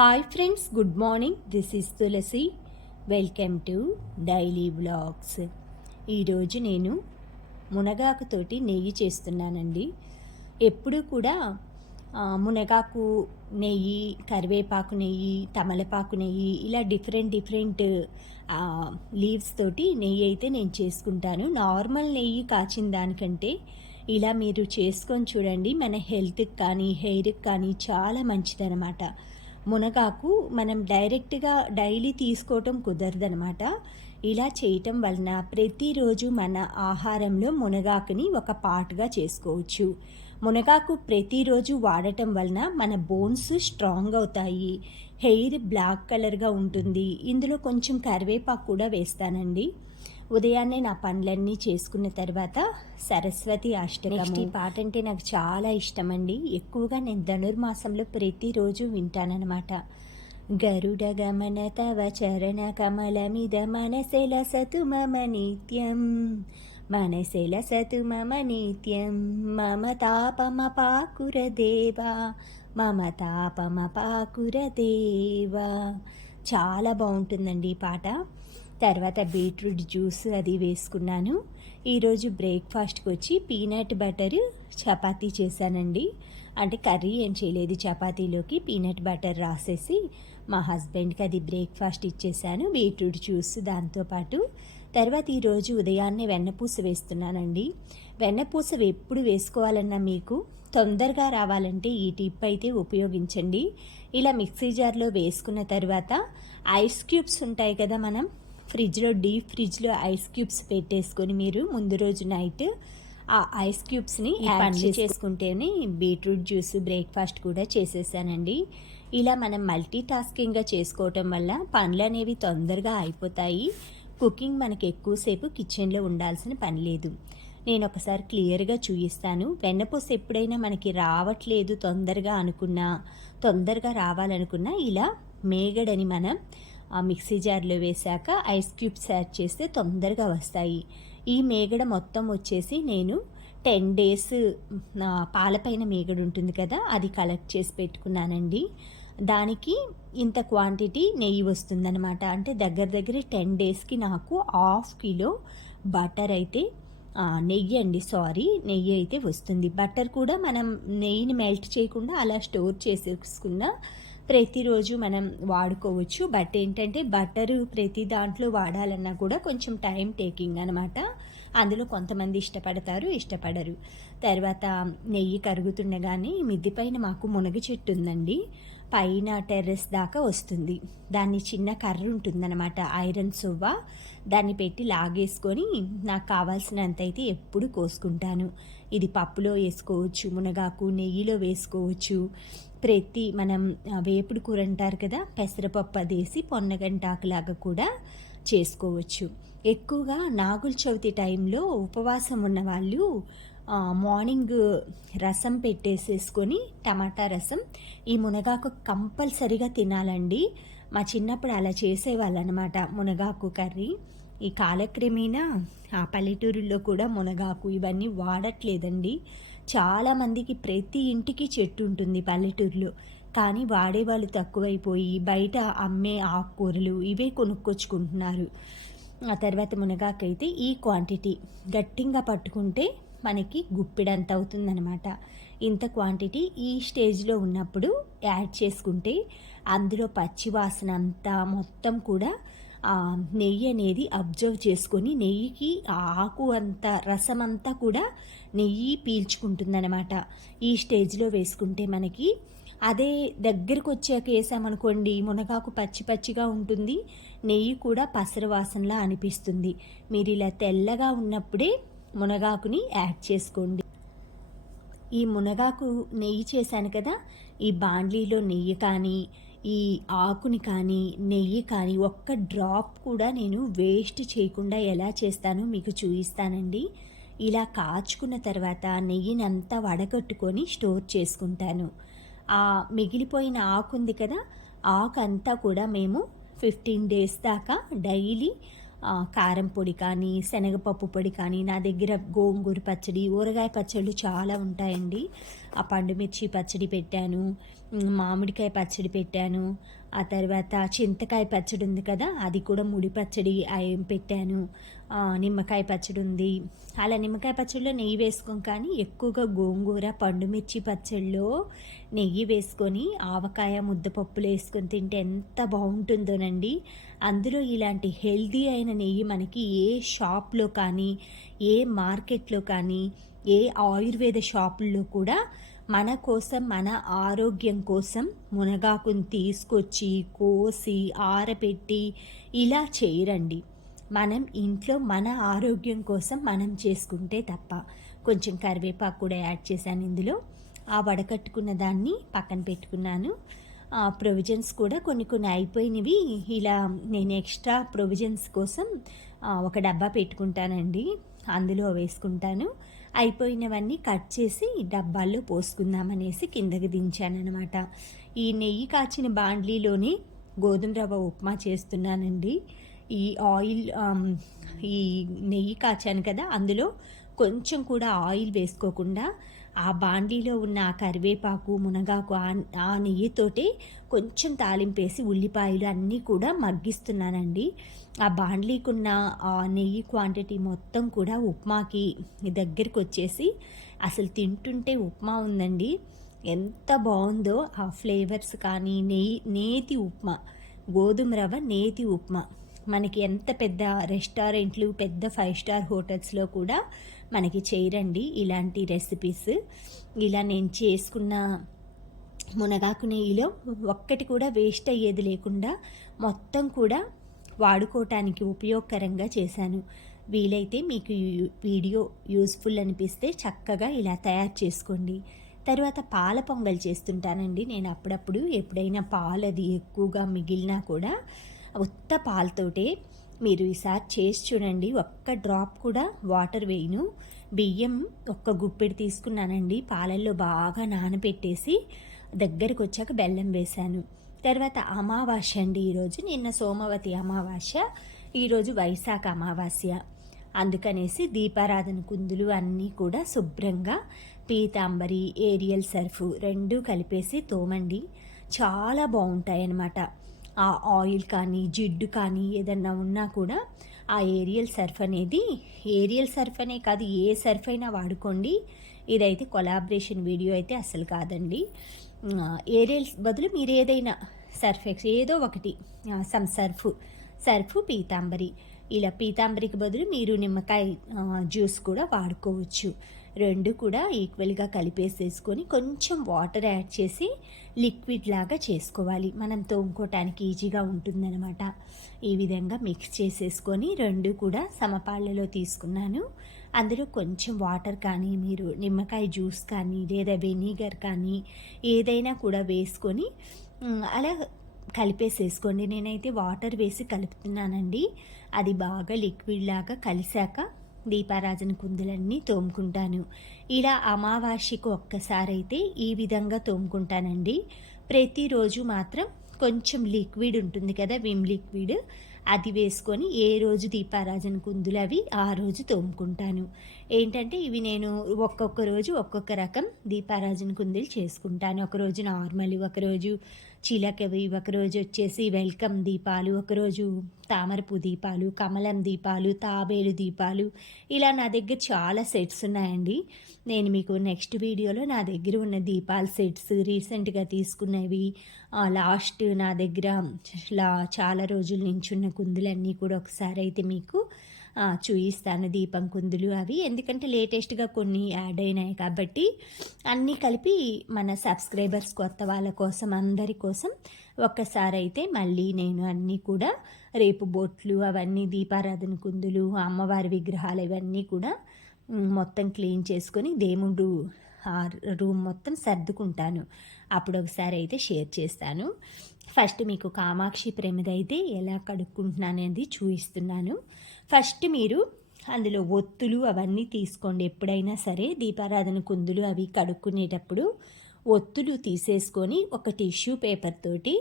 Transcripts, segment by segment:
Hi friends, good morning. This is Tulasi. Welcome to daily blogs. ఈరోజు నేను మునగాకుతోటి నెయ్యి చేస్తున్నానండి. ఎప్పుడూ కూడా మునగాకు నెయ్యి, కరివేపాకు నెయ్యి, తమలపాకు నెయ్యి ఇలా డిఫరెంట్ లీవ్స్ తోటి నెయ్యి అయితే నేను చేసుకుంటాను. నార్మల్ నెయ్యి కాచిన దానికంటే ఇలా మీరు చేసుకొని చూడండి. మన హెల్త్కి కానీ హెయిర్కి కానీ చాలా మంచిదన్నమాట. మునగాకు మనం డైరెక్ట్గా డైలీ తీసుకోవటం కుదరదనమాట. ఇలా చేయటం వలన ప్రతిరోజు మన ఆహారంలో మునగాకుని ఒక పార్ట్గా చేసుకోవచ్చు. మునగాకు ప్రతిరోజు వాడటం వలన మన బోన్స్ స్ట్రాంగ్ అవుతాయి, హెయిర్ బ్లాక్ కలర్గా ఉంటుంది. ఇందులో కొంచెం కరివేపాకు కూడా వేస్తానండి. ఉదయాన్నే నా పనులన్నీ చేసుకున్న తర్వాత సరస్వతి అష్టకం ఈ పాట అంటే నాకు చాలా ఇష్టం అండి. ఎక్కువగా నేను ధనుర్మాసంలో ప్రతిరోజు వింటానన్నమాట. గరుడ గమన తవ చరణ కమలమిద మనసెల సతు మమ నిత్యం, మనసెల సతు మమ నిత్యం, మమ తాపమ పాకుర దేవా, మమ తాపమ పాకుర దేవా. చాలా బాగుంటుందండి ఈ పాట. తర్వాత బీట్రూట్ జ్యూస్ అది వేసుకున్నాను. ఈరోజు బ్రేక్ఫాస్ట్కి వచ్చి పీనట్ బటర్ చపాతీ చేశానండి. అంటే కర్రీ ఏం చేయలేదు, చపాతీలోకి పీనట్ బటర్ రాసేసి మా హస్బెండ్కి అది బ్రేక్ఫాస్ట్ ఇచ్చేసాను. బీట్రూట్ జ్యూస్ దాంతోపాటు. తర్వాత ఈరోజు ఉదయాన్నే వెన్నపూస వేస్తున్నానండి. వెన్నపూస ఎప్పుడు వేసుకోవాలన్నా మీకు తొందరగా రావాలంటే ఈ టిప్ అయితే ఉపయోగించండి. ఇలా మిక్సీ జార్లో వేసుకున్న తర్వాత ఐస్ క్యూబ్స్ ఉంటాయి కదా, మనం డీప్ ఫ్రిడ్జ్లో ఐస్ క్యూబ్స్ పెట్టేసుకొని మీరు ముందు రోజు నైట్ ఆ ఐస్ క్యూబ్స్ని పండ్లు చేసుకుంటేనే బీట్రూట్ జ్యూస్ బ్రేక్ఫాస్ట్ కూడా చేసేసానండి. ఇలా మనం మల్టీ టాస్కింగ్గా చేసుకోవటం వల్ల పనులు అనేవి తొందరగా అయిపోతాయి. కుకింగ్ మనకి ఎక్కువసేపు కిచెన్లో ఉండాల్సిన పని లేదు. నేను ఒకసారి క్లియర్గా చూపిస్తాను. వెన్నపూస ఎప్పుడైనా మనకి రావట్లేదు తొందరగా రావాలనుకున్నా ఇలా మేగడని మనం ఆ మిక్సీ జార్లో వేశాక ఐస్ క్యూబ్స్ యాడ్ చేస్తే తొందరగా వస్తాయి. ఈ మేగడ మొత్తం వచ్చేసి నేను 10 days పాలపైన మేగడ ఉంటుంది కదా, అది కలెక్ట్ చేసి పెట్టుకున్నానండి. దానికి ఇంత క్వాంటిటీ నెయ్యి వస్తుందన్నమాట. అంటే దగ్గర 10 daysకి నాకు 1/2 kilo బటర్ అయితే నెయ్యి అయితే వస్తుంది. బటర్ కూడా మనం నెయ్యిని మెల్ట్ చేయకుండా అలా స్టోర్ చేసేసుకున్న ప్రతిరోజు మనం వాడుకోవచ్చు. బట్ ఏంటంటే బటరు ప్రతి దాంట్లో వాడాలన్నా కూడా కొంచెం టైం టేకింగ్ అనమాట. అందులో కొంతమంది ఇష్టపడరు. తర్వాత నెయ్యి కరుగుతుండగానే మిద్ది పైన మాకు మునగ చెట్టు ఉందండి. పైన టెర్రస్ దాకా వస్తుంది. దాన్ని చిన్న కర్ర ఉంటుందన్నమాట, ఐరన్ సువ్వ. దాన్ని పెట్టి లాగేసుకొని నాకు కావాల్సినంత అయితే ఎప్పుడు కోసుకుంటాను. ఇది పప్పులో వేసుకోవచ్చు, మునగాకు నెయ్యిలో వేసుకోవచ్చు. మనం వేపుడు కూర అంటారు కదా, పెసరపప్పు అదేసి పొన్నగంటాకులాగా కూడా చేసుకోవచ్చు. ఎక్కువగా నాగుల చవితి టైంలో ఉపవాసం ఉన్న వాళ్ళు మార్నింగ్ రసం పెట్టేసేసుకొని టమాటా రసం ఈ మునగాకు కంపల్సరిగా తినాలండి. మా చిన్నప్పుడు అలా చేసేవాళ్ళు అనమాట, మునగాకు కర్రీ. ఈ కాలక్రమేణా ఆ పల్లెటూరుల్లో కూడా మునగాకు ఇవన్నీ వాడట్లేదండి. చాలామందికి ప్రతి ఇంటికి చెట్టు ఉంటుంది పల్లెటూరులో, కానీ వాడేవాళ్ళు తక్కువైపోయి బయట అమ్మే ఆకుకూరలు ఇవే కొనుక్కొచ్చుకుంటున్నారు. ఆ తర్వాత మునగాకైతే ఈ క్వాంటిటీ గట్టిగా పట్టుకుంటే మనకి గుప్పిడంత అవుతుందన్నమాట. ఇంత క్వాంటిటీ ఈ స్టేజ్లో ఉన్నప్పుడు యాడ్ చేసుకుంటే అందులో పచ్చివాసన అంతా మొత్తం కూడా నెయ్యి అనేది అబ్జర్వ్ చేసుకొని నెయ్యికి ఆకు అంతా రసం అంతా కూడా నెయ్యి పీల్చుకుంటుందన్నమాట. ఈ స్టేజ్లో వేసుకుంటే మనకి అదే దగ్గరకు వచ్చాక వేసామనుకోండి, మునగాకు పచ్చిగా ఉంటుంది, నెయ్యి కూడా పసర వాసనలా అనిపిస్తుంది. మీరు ఇలా తెల్లగా ఉన్నప్పుడే మునగాకుని యాడ్ చేసుకోండి. ఈ మునగాకు నెయ్యి చేశాను కదా, ఈ బాండ్లీలో నెయ్యి కానీ ఈ ఆకుని కానీ నెయ్యి కానీ ఒక్క డ్రాప్ కూడా నేను వేస్ట్ చేయకుండా ఎలా చేస్తానో మీకు చూపిస్తానండి. ఇలా కాచుకున్న తర్వాత నెయ్యిని అంతా వడగట్టుకొని స్టోర్ చేసుకుంటాను. ఆ మిగిలిపోయిన ఆకు ఉంది కదా, ఆకు అంతా కూడా మేము 15 days దాకా డైలీ కారం పొడి కానీ శనగపప్పు పొడి కానీ, నా దగ్గర గోంగూర పచ్చడి ఊరగాయ పచ్చళ్ళు చాలా ఉంటాయండి. ఆ పండుమిర్చి పచ్చడి పెట్టాను, మామిడికాయ పచ్చడి పెట్టాను. ఆ తర్వాత చింతకాయ పచ్చడి ఉంది కదా! అది కూడా ముడి పచ్చడి పెట్టాను. నిమ్మకాయ పచ్చడి ఉంది. అలా నిమ్మకాయ పచ్చడిలో నెయ్యి వేసుకోం కానీ ఎక్కువగా గోంగూర, పండుమిర్చి పచ్చడిలో నెయ్యి వేసుకొని ఆవకాయ ముద్దపప్పులు వేసుకొని తింటే ఎంత బాగుంటుందోనండి. అందులో ఇలాంటి హెల్తీ అయిన నెయ్యి మనకి ఏ షాప్‌లో కానీ, ఏ మార్కెట్‌లో కానీ, ఏ ఆయుర్వేద షాపుల్లో కూడా మన కోసం, మన ఆరోగ్యం కోసం మునగాకుని తీసుకొచ్చి, కోసి, ఆరబెట్టి ఇలా చేయరండి. మనం ఇంట్లో మన ఆరోగ్యం కోసం మనం చేసుకుంటే తప్ప. కొంచెం కరివేపాకు కూడా యాడ్ చేశాను ఇందులో. ఆ వడకట్టుకున్న దాన్ని పక్కన పెట్టుకున్నాను. ప్రొవిజన్స్ కూడా కొన్ని కొన్ని అయిపోయినవి ఇలా నేను ఎక్స్ట్రా ప్రొవిజన్స్ కోసం ఒక డబ్బా పెట్టుకుంటానండి. అందులో వేసుకుంటాను. అయిపోయినవన్నీ కట్ చేసి డబ్బాల్లో పోసుకుందామనేసి కిందకి దించాననమాట. ఈ నెయ్యి కాచిన బాండ్లీలోనే గోధుమ రవ్వ ఉప్మా చేస్తున్నానండి. ఈ ఆయిల్ ఈ నెయ్యి కాచాను కదా, అందులో కొంచెం కూడా ఆయిల్ వేసుకోకుండా ఆ బాండీలో ఉన్న ఆ కరివేపాకు, మునగాకు ఆ నెయ్యితోటే కొంచెం తాలింపేసి ఉల్లిపాయలు అన్నీ కూడా మగ్గిస్తున్నానండి. ఆ బాండ్లీకున్న ఆ నెయ్యి క్వాంటిటీ మొత్తం కూడా ఉప్మాకి దగ్గరికి వచ్చేసి అసలు తింటుంటే ఉప్మా ఉందండి. ఎంత బాగుందో ఆ ఫ్లేవర్స్ కానీ నేతి ఉప్మా, గోధుమ రవ్వ నేతి ఉప్మా. మనకి ఎంత పెద్ద రెస్టారెంట్లు, పెద్ద 5 స్టార్ హోటల్స్లో కూడా మనకి చేయరండి ఇలాంటి రెసిపీస్. ఇలా నేను చేసుకున్న మునగాకు నెయ్యిలో ఒక్కటి కూడా వేస్ట్ అయ్యేది లేకుండా మొత్తం కూడా వాడుకోవటానికి ఉపయోగకరంగా చేశాను. వీలైతే మీకు వీడియో యూస్ఫుల్ అనిపిస్తే చక్కగా ఇలా తయారు చేసుకోండి. తర్వాత పాల పొంగల్ చేస్తుంటానండి నేను అప్పుడప్పుడు. ఎప్పుడైనా పాలు అది ఎక్కువగా మిగిలినా కూడా ఉత్త పాలతోటే మీరు ఈసారి చేసి చూడండి. ఒక్క డ్రాప్ కూడా వాటర్ వేయను. బియ్యం ఒక్క గుప్పెడు తీసుకున్నానండి. పాలల్లో బాగా నానబెట్టేసి దగ్గరికి వచ్చాక బెల్లం వేశాను. తర్వాత అమావాస్య అండి ఈరోజు. నిన్న సోమవతి అమావాస్య, ఈరోజు వైశాఖ అమావాస్య. అందుకనేసి దీపారాధన కుందులు అన్నీ కూడా శుభ్రంగా పీతాంబరి, ఏరియల్ సర్ఫ్ రెండూ కలిపేసి తోమండి. చాలా బాగుంటాయి అన్నమాట. ఆ ఆయిల్ కానీ జిడ్డు కానీ ఏదన్నా ఉన్నా కూడా ఆ ఏరియల్ సర్ఫ్ అనేది, ఏరియల్ సర్ఫ్ అనే కాదు ఏ సర్ఫ్ అయినా వాడుకోండి. ఇదైతే కొలాబరేషన్ వీడియో అయితే అసలు కాదండి. ఏరియల్ బదులు మీరు ఏదైనా సర్ఫ్ ఏదో ఒకటి సర్ఫ్ పీతాంబరి, ఇలా పీతాంబరికి బదులు మీరు నిమ్మకాయ జ్యూస్ కూడా వాడుకోవచ్చు. రెండు కూడా ఈక్వల్గా కలిపేసేసుకొని కొంచెం వాటర్ యాడ్ చేసి లిక్విడ్ లాగా చేసుకోవాలి. మనం తోముకోవటానికి ఈజీగా ఉంటుందన్నమాట. ఈ విధంగా మిక్స్ చేసేసుకొని రెండు కూడా సమపాళ్ళలో తీసుకున్నాను. అందులో కొంచెం వాటర్ కానీ, మీరు నిమ్మకాయ జ్యూస్ కానీ లేదా వెనిగర్ కానీ ఏదైనా కూడా వేసుకొని అలా కలిపేసేసుకోండి. నేనైతే వాటర్ వేసి కలుపుతున్నానండి. అది బాగా లిక్విడ్ లాగా కలిసాక దీపారాధన కుందులన్నీ తోముకుంటాను. ఇలా అమావాస్యకు ఒక్కసారి అయితే ఈ విధంగా తోముకుంటానండి. ప్రతిరోజు మాత్రం కొంచెం లిక్విడ్ ఉంటుంది కదా, విమ్ లిక్విడ్, అది వేసుకొని ఏ రోజు దీపారాధన కుందులు అవి ఆ రోజు తోముకుంటాను. ఏంటంటే ఇవి నేను ఒక్కొక్క రోజు ఒక్కొక్క రకం దీపారాధన కుందులు చేసుకుంటాను. ఒకరోజు నార్మల్, ఒకరోజు చిలకవి, ఒకరోజు వచ్చేసి వెల్కమ్ దీపాలు, ఒకరోజు తామరపు దీపాలు, కమలం దీపాలు, తాబేలు దీపాలు, ఇలా నా దగ్గర చాలా సెట్స్ ఉన్నాయండి. నేను మీకు నెక్స్ట్ వీడియోలో నా దగ్గర ఉన్న దీపాల సెట్స్, రీసెంట్గా తీసుకున్నవి, లాస్ట్ నా దగ్గర చాలా రోజుల నుంచి ఉన్న కుందులన్నీ కూడా ఒకసారి అయితే మీకు చూపిస్తాను. దీపం కుందులు అవి, ఎందుకంటే లేటెస్ట్గా కొన్ని యాడ్ అయినాయి కాబట్టి అన్నీ కలిపి మన సబ్స్క్రైబర్స్ కొత్త వాళ్ళ కోసం అందరి కోసం ఒక్కసారి అయితే మళ్ళీ నేను అన్నీ కూడా రేపు బొట్లు అవన్నీ దీపారాధన కుందులు, అమ్మవారి విగ్రహాలు ఇవన్నీ కూడా మొత్తం క్లీన్ చేసుకొని దేవుడు రూమ్ మొత్తం సర్దుకుంటాను. అప్పుడు ఒకసారి అయితే షేర్ చేస్తాను. ఫస్ట్ మీకు కామాక్షి ప్రమిదైతే ఎలా కడుక్కుంటున్నానేది చూపిస్తున్నాను. ఫస్ట్ మీరు అందులో ఒత్తులు అవన్నీ తీసుకోండి. ఎప్పుడైనా సరే దీపారాధన కుందులు అవి కడుక్కునేటప్పుడు ఒత్తులు తీసేసుకొని ఒక టిష్యూ పేపర్ తోటి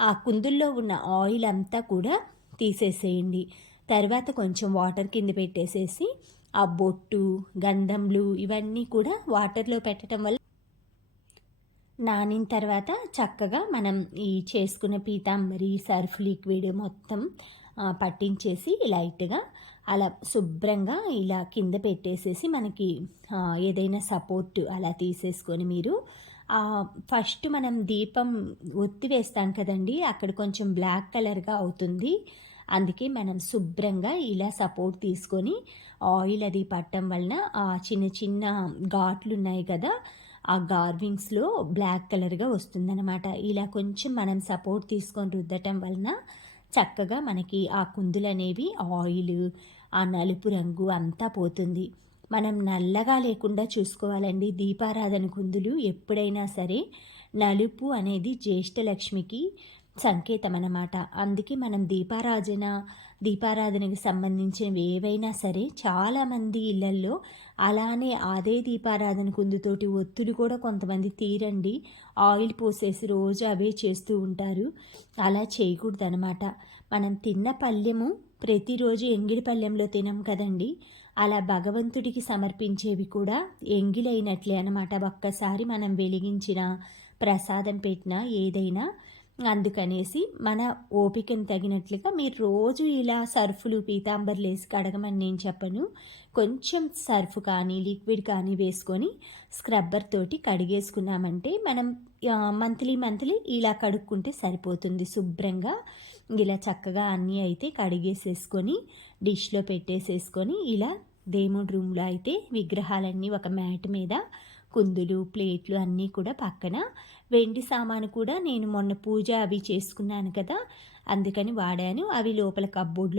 ఆ కుందుల్లో ఉన్న ఆయిల్ అంతా కూడా తీసేసేయండి. తర్వాత కొంచెం వాటర్ కింద పెట్టేసేసి ఆ బొట్టు, గంధంలు ఇవన్నీ కూడా వాటర్లో పెట్టడం వల్ల నానిన తర్వాత చక్కగా మనం ఈ చేసుకున్న పీతాంబరి, సర్ఫ్ లిక్విడ్ మొత్తం పట్టించేసి లైట్‌గా అలా శుభ్రంగా ఇలా కింద పెట్టేసేసి మనకి ఏదైనా సపోర్ట్ అలా తీసేసుకొని మీరు ఫస్ట్ మనం దీపం ఒత్తి వేస్తాం కదండీ! అక్కడ కొంచెం బ్లాక్ కలర్‌గా అవుతుంది. అందుకే మనం శుభ్రంగా ఇలా సపోర్ట్ తీసుకొని ఆయిల్ అది పట్టడం వలన ఆ చిన్న చిన్న ఘాట్లున్నాయి కదా! ఆ గార్వింగ్స్‌లో బ్లాక్ కలర్‌గా వస్తుందనమాట. ఇలా కొంచెం మనం సపోర్ట్ తీసుకొని రుద్దటం వలన చక్కగా మనకి ఆ కుందులనేవి ఆయిలు, ఆ నలుపు రంగు అంతా పోతుంది. మనం నల్లగా లేకుండా చూసుకోవాలండి. దీపారాధన కుందులు ఎప్పుడైనా సరే నలుపు అనేది జ్యేష్ఠలక్ష్మికి సంకేతమనమాట. అందుకే మనం దీపారాధనకి సంబంధించినవి ఏవైనా సరే చాలామంది ఇళ్లల్లో అలానే అదే దీపారాధన కుందుతోటి ఒత్తులు కూడా కొంతమంది తీరండి. ఆయిల్ పోసేసి రోజు అవే చేస్తూ ఉంటారు. అలా చేయకూడదనమాట. మనం తిన్న పళ్ళెము ప్రతిరోజు ఎంగిలి పళ్ళెంలో తినం కదండీ! అలా భగవంతుడికి సమర్పించేవి కూడా ఎంగిలైనట్లే అనమాట. ఒక్కసారి మనం వెలిగించిన, ప్రసాదం పెట్టినా ఏదైనా అందుకనేసి మన ఓపికను తగినట్లుగా మీరు రోజు ఇలా సర్ఫులు, పీతాంబర్లేసి కడగమని నేను చెప్పను. కొంచెం సర్ఫ్ కానీ, లిక్విడ్ కానీ వేసుకొని స్క్రబ్బర్ తోటి కడిగేసుకున్నామంటే మనం మంత్లీ ఇలా కడుక్కుంటే సరిపోతుంది శుభ్రంగా. ఇలా చక్కగా అన్నీ అయితే కడిగేసేసుకొని డిష్‌లో పెట్టేసేసుకొని ఇలా దేవుడి రూమ్‌లో అయితే విగ్రహాలన్నీ ఒక మ్యాట్ మీద కుందులు, ప్లేట్లు అన్నీ కూడా పక్కన. వెండి సామాను కూడా నేను మొన్న పూజ అవి చేసుకున్నాను కదా! అందుకని వాడాను. అవి లోపల కప్‌బోర్డ్‌లో